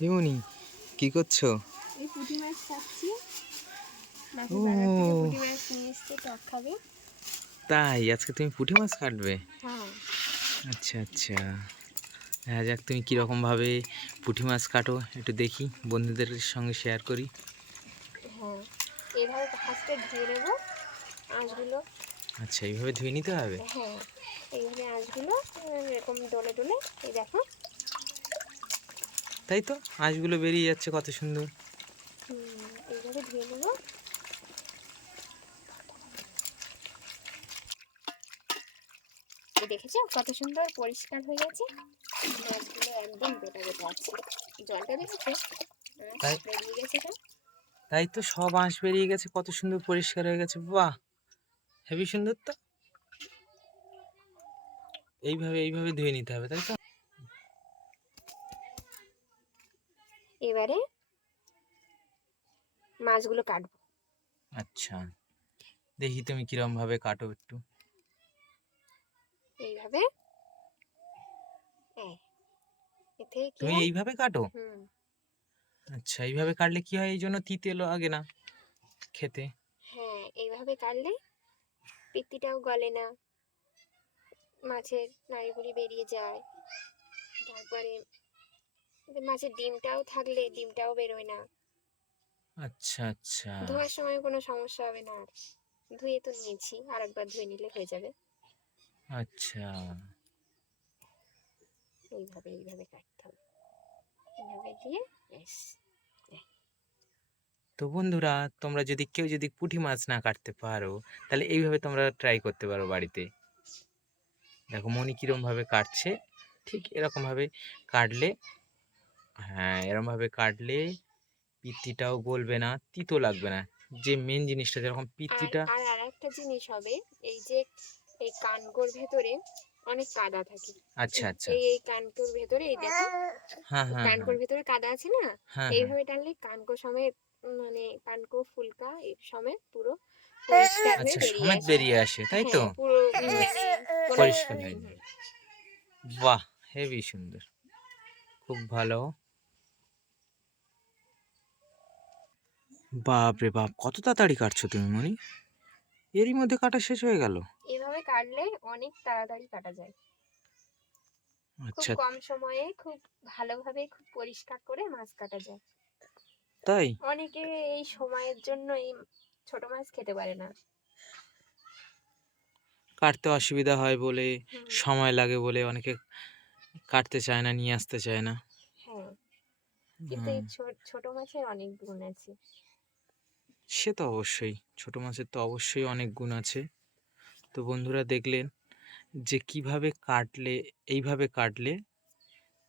এমনি কি করছো? এই পুঁটি মাছ খাচ্ছি। ও নাকি বাজার থেকে পুঁটি মাছ নিয়ে এসছে, টক খাবে। তাই আজকে তুমি পুঁটি মাছ কাটবে? হ্যাঁ আচ্ছা আচ্ছা। হ্যাঁ, যাক তুমি কীরকম ভাবে পুঁটি মাছ কাটো একটু দেখি, বন্ধুদের সঙ্গে শেয়ার করি। হ্যাঁ, এইভাবে ফার্স্টে ধুয়ে নেবো আঁশগুলো। আচ্ছা, এইভাবে ধুয়ে নিতে হবে? হ্যাঁ, এইভাবে আঁশগুলো এরকম ডলে ডলে, এই দেখো। তাই তো, আঁশগুলো বেরিয়ে যাচ্ছে কত সুন্দর। এইভাবে ধুয়ে নেবো। দেখেছো কত সুন্দর পরিষ্কার হয়ে গেছে মাছগুলো, একদম গোটা গোটা আছে। জলটা দেখেছো, তাই বেরিয়ে গেছে তো। তাই তো, সব আঁশ বেরিয়ে গেছে, কত সুন্দর পরিষ্কার হয়ে গেছে। বাহ, হেবি সুন্দর তো। এইভাবে এইভাবে ধুয়ে নিতে হবে, তাই তো? এবারে মাছগুলো কাটবো। আচ্ছা, দেখি তুমি কিরম ভাবে কাটো একটু। এইভাবে এতে কি তুমি হয়। এইভাবে কাটো? হুম, আচ্ছা, এইভাবে কাটলে কি হয়? এই জন্য তিতে লাগে না খেতে? হ্যাঁ, এইভাবে কাটলে পিত্তিটাও গলে না, মাছের নাড়িভুড়ি বেরিয়ে যায়। তারপরে মাছের ডিমটাও থাকলে ডিমটাও বেরোয় না। আচ্ছা আচ্ছা ধোয়ার সময় কোনো সমস্যা হবে না। আর ধুয়ে তো নিয়েছি, আর একবার ধুয়ে নিলে হয়ে যাবে। আচ্ছা। এইভাবে এইভাবে কাটতে হবে, এইভাবে দিয়ে ব্যাস। তো বন্ধুরা, তোমরা যদি কেউ যদি পুঁটি মাছ না কাটতে পারো, তাহলে এইভাবে তোমরা ট্রাই করতে পারো বাড়িতে। দেখো মনি কিরম ভাবে কাটছে, ঠিক এরকম ভাবে কাটলে, হ্যাঁ এরকম ভাবে কাটলে পিত্তিটাও গলবে না, তিতো লাগবে না। যে মেন জিনিসটা, যেরকম আর পিত্তিটা। আর আরেকটা জিনিস হবে, এই যে এই কানকোর ভেতরে অনেক কাদা থাকে। আচ্ছা আচ্ছা। এই কানকোর ভেতরে, এই দেখো, হ্যাঁ হ্যাঁ হ্যাঁ কানকোর ভেতরে কাদা আছে না। হ্যাঁ হ্যাঁ। এইভাবে টানলে কানকো সমেত, মানে কানকো ফুলকা এই সমেত পুরো পরিষ্কার হয়ে আচ্ছা, বেরিয়ে সমেত আসে। বেরিয়ে আসে, তাই তো? হ্যাঁ, পুরো মানে কোনো পরিষ্কার হয়ে যায়। বাহ, হেবি সুন্দর, খুব ভালো। বাপ রে বাপ, কত তাড়াতাড়ি কাটছো তুমি মনি! এরই মধ্যে কাটা শেষ হয়ে গেল? এভাবে কাটলে অনেক তাড়াতাড়ি কাটা যায়। খুব আচ্ছা। কম সময়ে খুব ভালোভাবে খুব পরিষ্কার করে মাছ কাটা যায়। তাই? অনেকে এই সময়ের জন্য এই ছোট মাছ খেতে পারে না। কাটতে অসুবিধা হয় বলে, হুম, সময় লাগে বলে অনেকে কাটতে চায় না, নিয়ে আসতে চায় না। হ্যাঁ, কিন্তু হুম, এই ছোট মাছের অনেক গুণ আছে। সে তো অবশ্যই, ছোট মাছের তো অবশ্যই অনেক গুণ আছে। তো বন্ধুরা দেখলেন যে কিভাবে কাটলে, এইভাবে কাটলে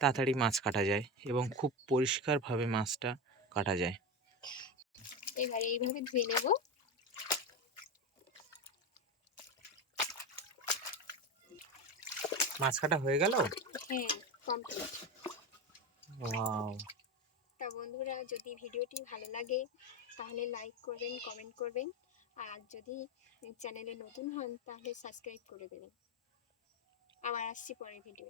তাড়াতাড়ি মাছ কাটা যায় এবং খুব পরিষ্কারভাবে মাছটা কাটা যায়। এবারে এইভাবে ধুয়ে নেব। মাছ কাটা হয়ে গেল? হ্যাঁ, কমপ্লিট। ওয়াও! তা বন্ধুরা, যদি ভিডিওটি ভালো লাগে তাহলে লাইক করবেন, কমেন্ট করবেন, আর যদি চ্যানেলে নতুন হন তাহলে সাবস্ক্রাইব করে দেবেন। আবার আসছি পরের ভিডিও।